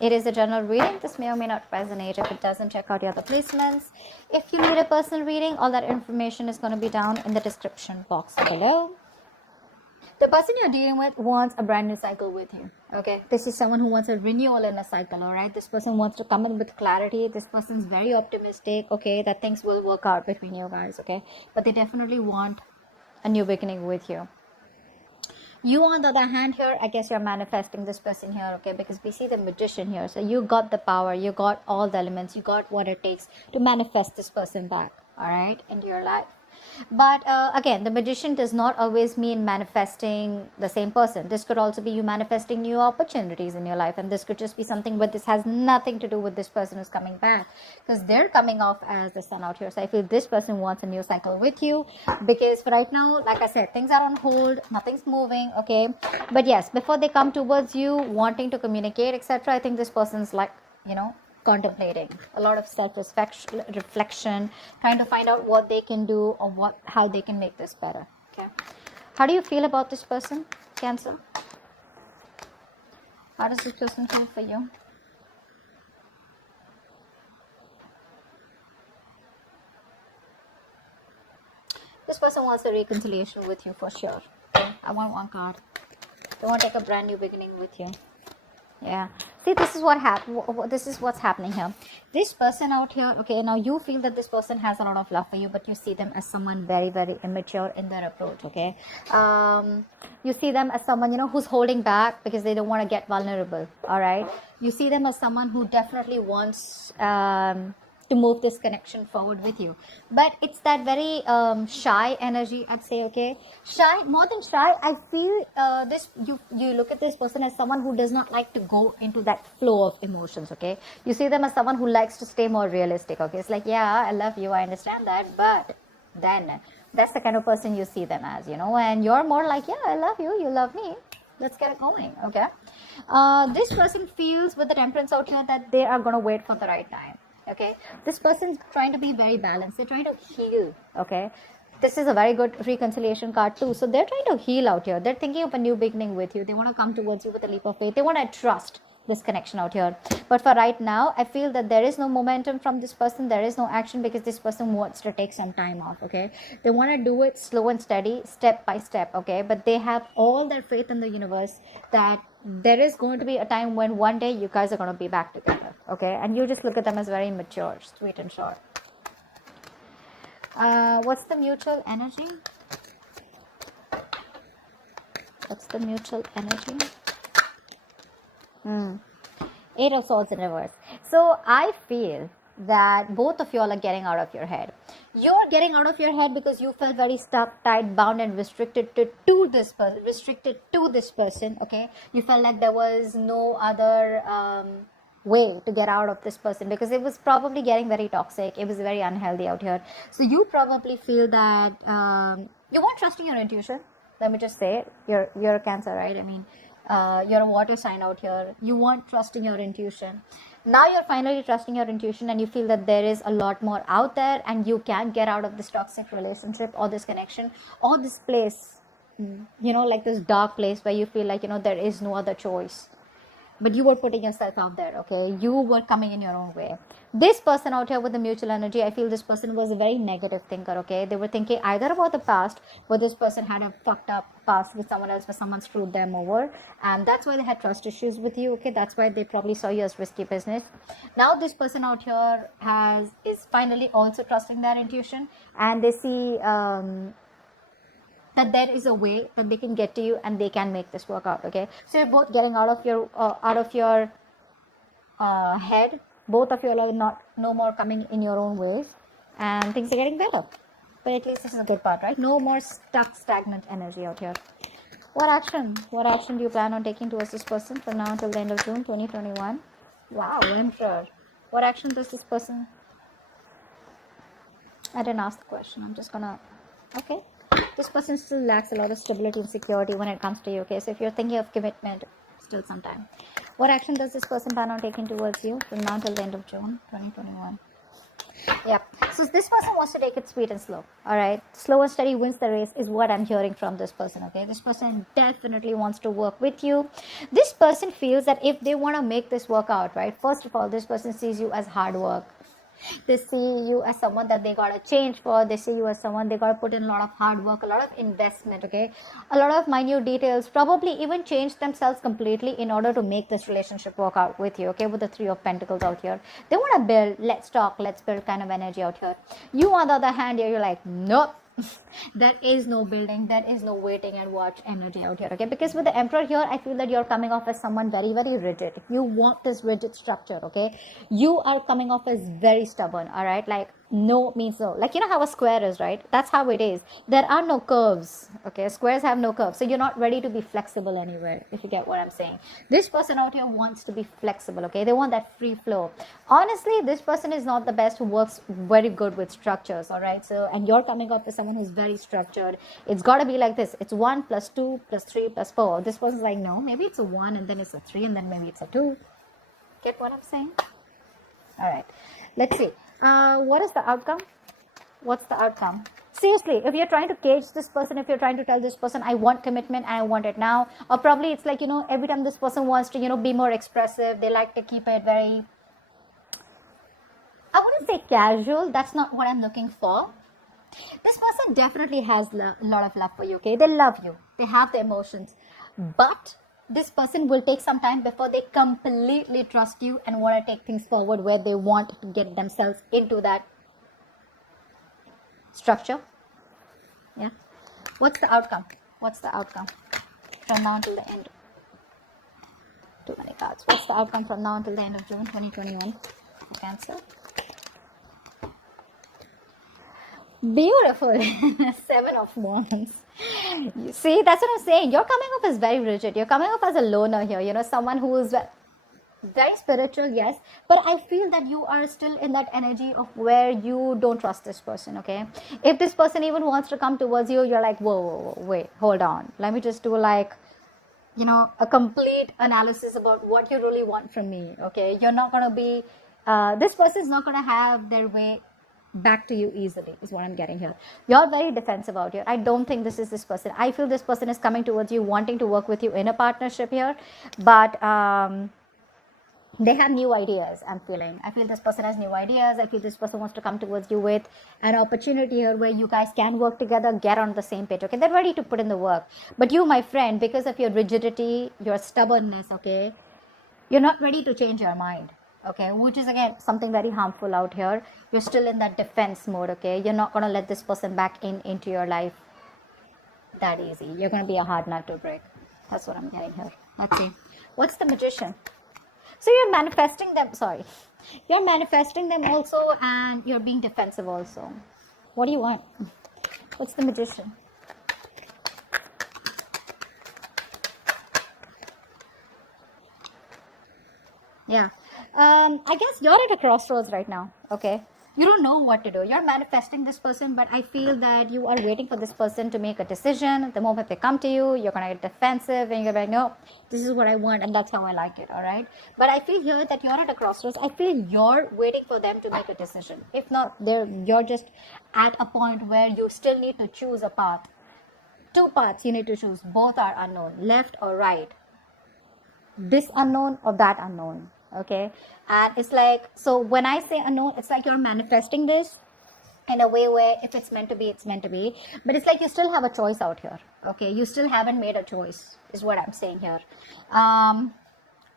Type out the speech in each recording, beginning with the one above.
It is a general reading. This may or may not resonate. If it doesn't, check out the other placements. If you need a personal reading, all that information is going to be down in the description box below. The person you're dealing with wants a brand new cycle with you. Okay, this is someone who wants a renewal in a cycle. All right, this person wants to come in with clarity. This person's very optimistic. Okay, that things will work out between you guys. Okay, but they definitely want a new beginning with you. You, on the other hand, here, I guess you're manifesting this person here, okay, because we see the Magician here. So you got the power, you got all the elements, you got what it takes to manifest this person back, all right, into your life. But again, the Magician does not always mean manifesting the same person. This could also be you manifesting new opportunities in your life, and this could just be something, but this has nothing to do with this person who's coming back, because they're coming off as the Sun out here. So I feel this person wants a new cycle with you, because for right now, like I said, things are on hold, nothing's moving, okay. But yes, before they come towards you wanting to communicate, etc., I think this person's like, you know, contemplating a lot of self-reflection, trying to find out what they can do or how they can make this better. Okay, how do you feel about this person, Cancer? How does this person feel for you? This person wants a reconciliation with you for sure. Okay? I want one card. They want to take a brand new beginning with you. Yeah, see, this is what's happening here. This person out here, okay, now you feel that this person has a lot of love for you, but you see them as someone very, very immature in their approach. Okay, you see them as someone, you know, who's holding back because they don't want to get vulnerable. All right, you see them as someone who definitely wants to move this connection forward with you, but it's that very shy energy, I'd say. Okay, shy, more than shy, I feel you look at this person as someone who does not like to go into that flow of emotions. Okay, you see them as someone who likes to stay more realistic. Okay, it's like, yeah, I love you, I understand that, but then that's the kind of person you see them as, you know, and you're more like, yeah, I love you, you love me, let's get it going. Okay, this person feels with the Temperance out here that they are going to wait for the right time. Okay, this person's trying to be very balanced. They're trying to heal. Okay, this is a very good reconciliation card too. So they're trying to heal out here. They're thinking of a new beginning with you. They want to come towards you with a leap of faith. They want to trust this connection out here. But for right now, I feel that there is no momentum from this person. There is no action because this person wants to take some time off. Okay, they want to do it slow and steady, step by step. Okay, but they have all their faith in the universe that there is going to be a time when one day you guys are going to be back together. Okay, and you just look at them as very mature, sweet and short. What's the mutual energy? What's the mutual energy? 8 of Swords in reverse. So I feel that both of you all are getting out of your head. You're getting out of your head because you felt very stuck, tied, bound, and restricted to this person. Okay, you felt like there was no other way to get out of this person because it was probably getting very toxic. It was very unhealthy out here. So you probably feel that you weren't trusting your intuition. Let me just say it. You're a Cancer, right? I mean, you're a water sign out here. You weren't trusting your intuition. Now you're finally trusting your intuition and you feel that there is a lot more out there and you can get out of this toxic relationship or this connection or this place, you know, like this dark place where you feel like, you know, there is no other choice. But you were putting yourself out there, okay? You were coming in your own way. This person out here with the mutual energy, I feel this person was a very negative thinker, okay? They were thinking either about the past, where this person had a fucked up past with someone else, where someone screwed them over. And that's why they had trust issues with you, okay? That's why they probably saw you as risky business. Now this person out here is finally also trusting their intuition. And they see that there is a way that they can get to you and they can make this work out. Okay, so you're both getting out of your head. Both of you are no more coming in your own ways and things are getting better. But at least this is a good part, right? No more stuck, stagnant energy out here. What action do you plan on taking towards this person from now until the end of June 2021? Wow, Emperor. What action does this person... I didn't ask the question. I'm just gonna... Okay. This person still lacks a lot of stability and security when it comes to you. Okay, so if you're thinking of commitment, still some time. What action does this person plan on taking towards you from now till the end of June 2021? Yep. So this person wants to take it sweet and slow. All right. Slow and steady wins the race is what I'm hearing from this person. Okay. This person definitely wants to work with you. This person feels that if they want to make this work out, right? First of all, this person sees you as hard work. They see you as someone that they gotta change for. They see you as someone they gotta put in a lot of hard work, a lot of investment, okay, a lot of minute details, probably even change themselves completely in order to make this relationship work out with you, okay, with the Three of Pentacles out here. They want to build, let's talk, let's build kind of energy out here. You on the other hand here, you're like, nope. There is no building, there is no waiting and watch energy out here, okay, because with the Emperor here, I feel that you're coming off as someone very, very rigid. You want this rigid structure, okay. You are coming off as very stubborn, all right, like no means no. Like, you know how a square is, right? That's how it is. There are no curves, okay. Squares have no curves, so you're not ready to be flexible anywhere, if you get what I'm saying. This person out here wants to be flexible, okay. They want that free flow. Honestly, this person is not the best who works very good with structures, all right. So, and you're coming up with someone who's very structured. It's got to be like this. It's 1 + 2 + 3 + 4. This person's like, no, maybe it's a 1 and then it's a 3 and then maybe it's a 2. Get what I'm saying? All right, let's see. What is the outcome? What's the outcome? Seriously, if you're trying to cage this person, if you're trying to tell this person, I want commitment and I want it now, or probably it's like, you know, every time this person wants to, you know, be more expressive, they like to keep it very, I wouldn't say casual. That's not what I'm looking for. This person definitely has a lot of love for you, okay? They love you. They have the emotions. But this person will take some time before they completely trust you and want to take things forward where they want to get themselves into that structure. Yeah. What's the outcome? What's the outcome from now until the end? Too many cards. What's the outcome from now until the end of June 2021 for Cancer? Beautiful. 7 of Wands. You see, that's what I'm saying. You're coming off as very rigid. You're coming off as a loner here. You know, someone who is very spiritual, yes. But I feel that you are still in that energy of where you don't trust this person, okay? If this person even wants to come towards you, you're like, whoa, wait, hold on. Let me just do like, you know, a complete analysis about what you really want from me, okay? You're not going to be, this person is not going to have their way back to you easily, is what I'm getting here. You're very defensive out here. I don't think this is this person. I feel this person is coming towards you, wanting to work with you in a partnership here, but they have new ideas. I'm feeling. I feel this person has new ideas. I feel this person wants to come towards you with an opportunity here where you guys can work together, get on the same page, okay? They're ready to put in the work. But you, my friend, because of your rigidity, your stubbornness, okay, you're not ready to change your mind. Okay, which is again something very harmful out here. You're still in that defense mode, okay? You're not going to let this person back into your life that easy. You're going to be a hard nut to break. That's what I'm getting here. Let's see. What's the Magician? So you're manifesting them, sorry. You're manifesting them also and you're being defensive also. What do you want? What's the Magician? Yeah. I guess you're at a crossroads right now, okay? You don't know what to do. You're manifesting this person, but I feel that you are waiting for this person to make a decision. The moment they come to you, you're going to get defensive and you're like, no, this is what I want and that's how I like it, all right? But I feel here that you're at a crossroads. I feel you're waiting for them to make a decision. If not, you're just at a point where you still need to choose a path. 2 paths you need to choose. Both are unknown, left or right. This unknown or that unknown. Okay, and it's like, so when I say unknown, it's like you're manifesting this in a way where if it's meant to be, it's meant to be, but it's like you still have a choice out here. Okay, you still haven't made a choice is what I'm saying here.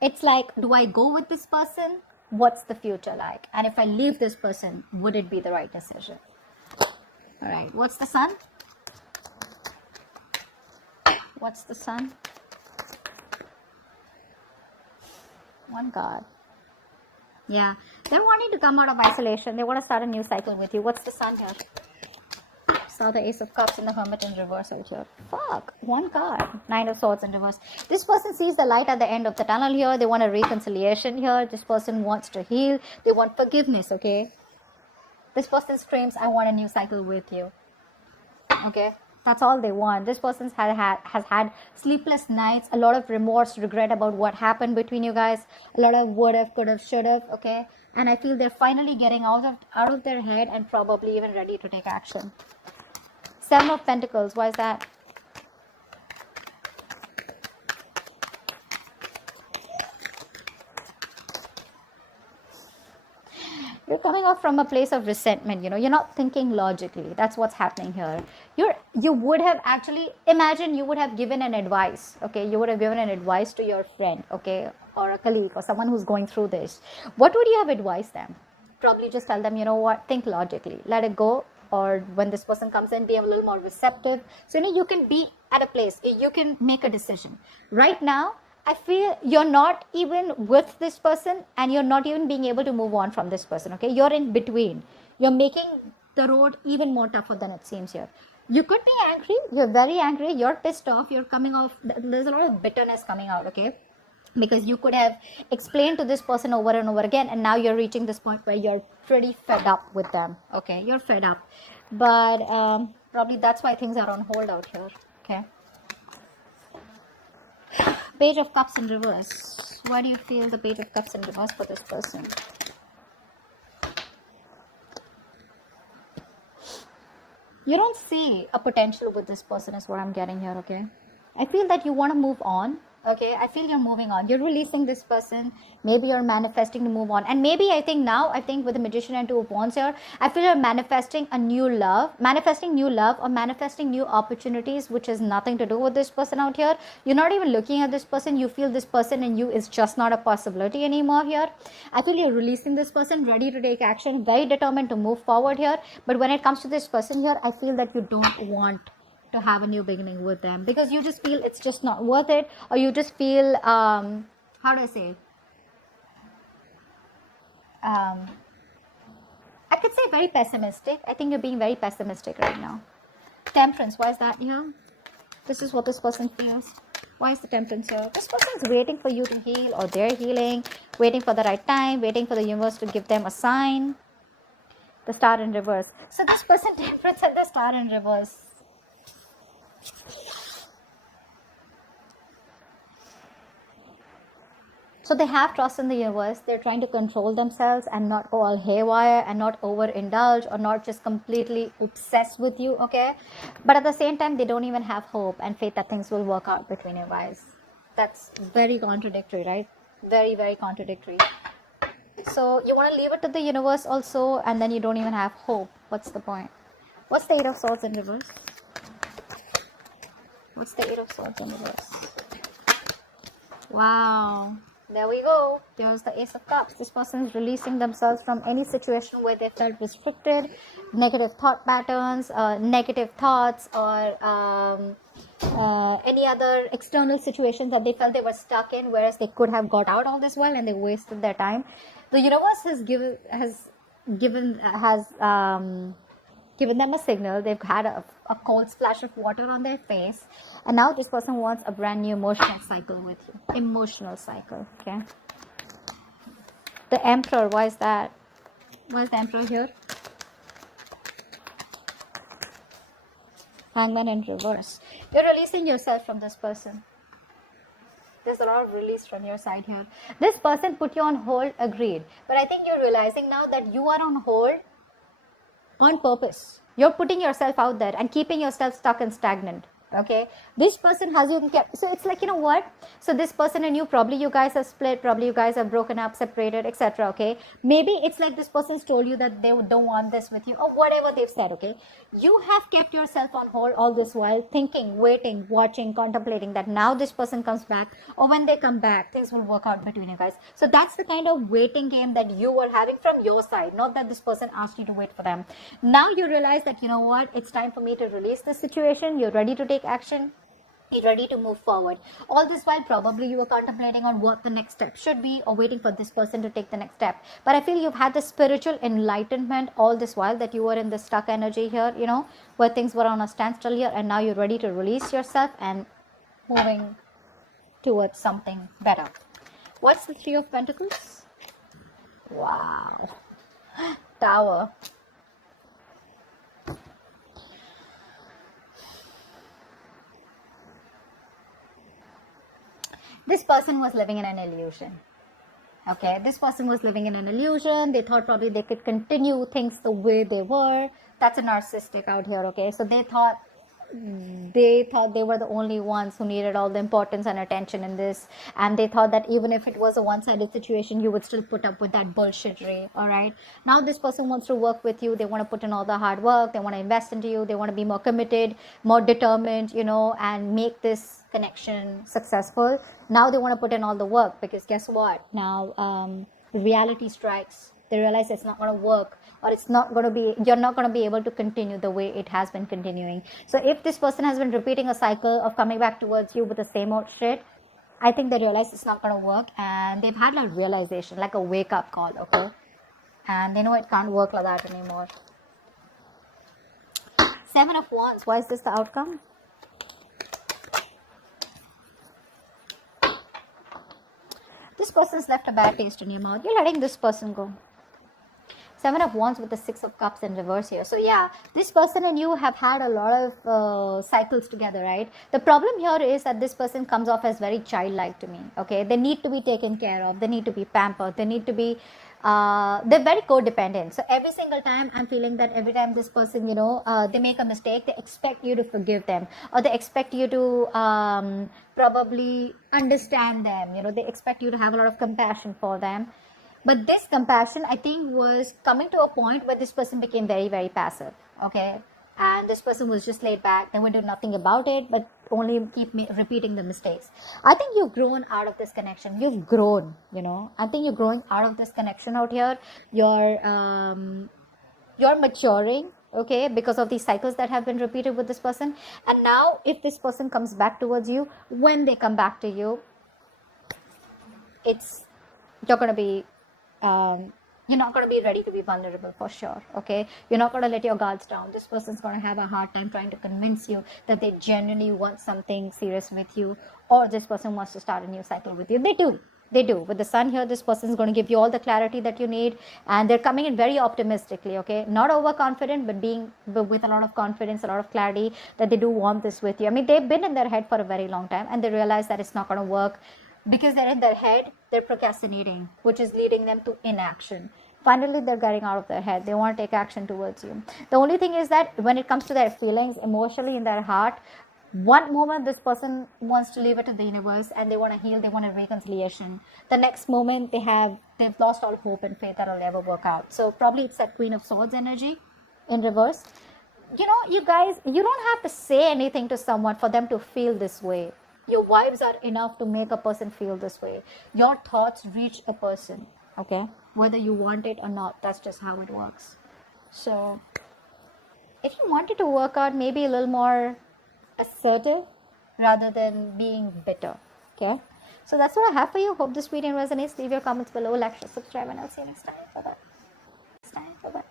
It's like, do I go with this person? What's the future like? And if I leave this person, would it be the right decision? All right, what's the Sun? What's the Sun? 1 card. Yeah, they're wanting to come out of isolation. They want to start a new cycle with you. What's the Sun here? Saw the Ace of Cups and the Hermit in reverse out here. Fuck, 1 card. 9 of Swords in reverse. This person sees the light at the end of the tunnel here. They want a reconciliation here. This person wants to heal. They want forgiveness, okay? This person screams, I want a new cycle with you. Okay? That's all they want. This person has had sleepless nights, a lot of remorse, regret about what happened between you guys, a lot of would have, could have, should have, okay? And I feel they're finally getting out of their head and probably even ready to take action. Seven of Pentacles, why is that? You're coming off from a place of resentment, you're not thinking logically. That's what's happening here. You would have actually, imagine you would have given an advice, okay? You would have given an advice to your friend, okay? Or a colleague or someone who's going through this. What would you have advised them? Probably just tell them, you know what, think logically, let it go. Or when this person comes in, be a little more receptive. So, you can be at a place, you can make a decision. Right now, I feel you're not even with this person and you're not even being able to move on from this person, okay? You're in between. You're making the road even more tougher than it seems here. You could be angry. You're very angry. You're pissed off. You're coming off. There's a lot of bitterness coming out, okay? Because you could have explained to this person over and over again, and now you're reaching this point where you're pretty fed up with them, okay? You're fed up. But probably that's why things are on hold out here, okay? Page of Cups in reverse. Why do you feel the Page of Cups in reverse for this person? You don't see a potential with this person is what I'm getting here, okay? I feel that you want to move on, okay? I feel you're moving on. You're releasing this person. Maybe you're manifesting to move on. And maybe I think with the Magician and Two of Wands here, I feel you're manifesting a new love, or manifesting new opportunities, which has nothing to do with this person out here. You're not even looking at this person. You feel this person and you is just not a possibility anymore here. I feel you're releasing this person, ready to take action, very determined to move forward here. But when it comes to this person here, I feel that you don't want to have a new beginning with them because you just feel it's just not worth it, or you just feel how do I say, I could say very pessimistic. I think you're being very pessimistic right now. Temperance, why is that here? This is what this person feels. Why is the Temperance here? This person is waiting for you to heal, or they're healing, waiting for the right time, waiting for the universe to give them a sign. The Star in reverse. So this person, Temperance, and the Star in reverse. So they have trust in the universe. They're trying to control themselves and not go all haywire and not overindulge or not just completely obsessed with you, okay? But at the same time, they don't even have hope and faith that things will work out between you guys. That's very contradictory, right? Very, very contradictory. So you want to leave it to the universe also, and then you don't even have hope. What's the point? What's the Eight of Swords in reverse? What's the Eight of Swords in reverse? Wow. There we go. There's the Ace of Cups. This person is releasing themselves from any situation where they felt restricted, negative thought patterns, negative thoughts, or any other external situations that they felt they were stuck in, whereas they could have got out all this while and they wasted their time. The universe has given them a signal. They've had a cold splash of water on their face, and now this person wants a brand new emotional cycle with you. Emotional cycle, okay? The Emperor, why is that? Why is the Emperor here? Hangman in reverse. You're releasing yourself from this person. There's a lot of release from your side here. This person put you on hold, agreed. But I think you're realizing now that you are on hold on purpose. You're putting yourself out there and keeping yourself stuck and stagnant. Okay, this person has you kept. So it's like, you know what? So this person and you, probably you guys have split, probably you guys have broken up, separated, etc. Okay, maybe it's like this person's told you that they don't want this with you, or whatever they've said. Okay, you have kept yourself on hold all this while, thinking, waiting, watching, contemplating that now this person comes back, or when they come back, things will work out between you guys. So that's the kind of waiting game that you were having from your side, not that this person asked you to wait for them. Now you realize that, you know what? It's time for me to release this situation. You're ready to take action. You're ready to move forward. All this while, probably you were contemplating on what the next step should be, or waiting for this person to take the next step. But I feel you've had the spiritual enlightenment all this while, that you were in the stuck energy here, you know, where things were on a standstill here, and now you're ready to release yourself and moving towards something better. What's the Three of Pentacles? Wow. Tower. this person was living in an illusion. Okay, this person was living in an illusion. They thought probably they could continue things the way they were. That's a narcissistic out here. Okay, so they thought they were the only ones who needed all the importance and attention in this, and they thought that even if it was a one-sided situation, you would still put up with that bullshittery. All right, now this person wants to work with you. They want to put in all the hard work. They want to invest into you. They want to be more committed, more determined, and make this connection successful. Now they want to put in all the work, because guess what, now reality strikes. They realize it's not going to work, or you're not going to be able to continue the way it has been continuing. So if this person has been repeating a cycle of coming back towards you with the same old shit, I think they realize it's not going to work, and they've had a realization, like a wake up call. Okay, and they know it can't work like that anymore. 7 of Wands, why is this the outcome? This person's left a bad taste in your mouth. You're letting this person go. 7 of Wands with the 6 of Cups in reverse here. So yeah, this person and you have had a lot of cycles together, right? The problem here is that this person comes off as very childlike to me. Okay, they need to be taken care of. They need to be pampered. They need to be they're very codependent. So every single time I'm feeling that every time this person, they make a mistake, they expect you to forgive them, or they expect you to probably understand them. They expect you to have a lot of compassion for them. But this compassion, I think, was coming to a point where this person became very, very passive. Okay, and this person was just laid back. They would do nothing about it, but only keep repeating the mistakes. I think you've grown out of this connection. You've grown, I think you're growing out of this connection out here. You're maturing, okay, because of these cycles that have been repeated with this person. And now if this person comes back towards you, when they come back to you, you're going to be you're not going to be ready to be vulnerable for sure. Okay, you're not going to let your guards down. This person's going to have a hard time trying to convince you that they genuinely want something serious with you, or this person wants to start a new cycle with you. They do. With the Sun here, this person is going to give you all the clarity that you need, and they're coming in very optimistically. Okay, not overconfident, but with a lot of confidence, a lot of clarity that they do want this with you. I mean, they've been in their head for a very long time, and they realize that it's not going to work. Because they're in their head, they're procrastinating, which is leading them to inaction. Finally, they're getting out of their head. They want to take action towards you. The only thing is that when it comes to their feelings, emotionally in their heart, one moment this person wants to leave it to the universe and they want to heal, they want a reconciliation. The next moment they've lost all hope and faith that it'll ever work out. So probably it's that Queen of Swords energy in reverse. You guys, you don't have to say anything to someone for them to feel this way. Your vibes are enough to make a person feel this way. Your thoughts reach a person, okay? Whether you want it or not, that's just how it works. So, if you want it to work out, maybe a little more assertive rather than being bitter, okay? So that's what I have for you. Hope this video resonates. Leave your comments below, like, share, subscribe, and I'll see you next time. Bye-bye.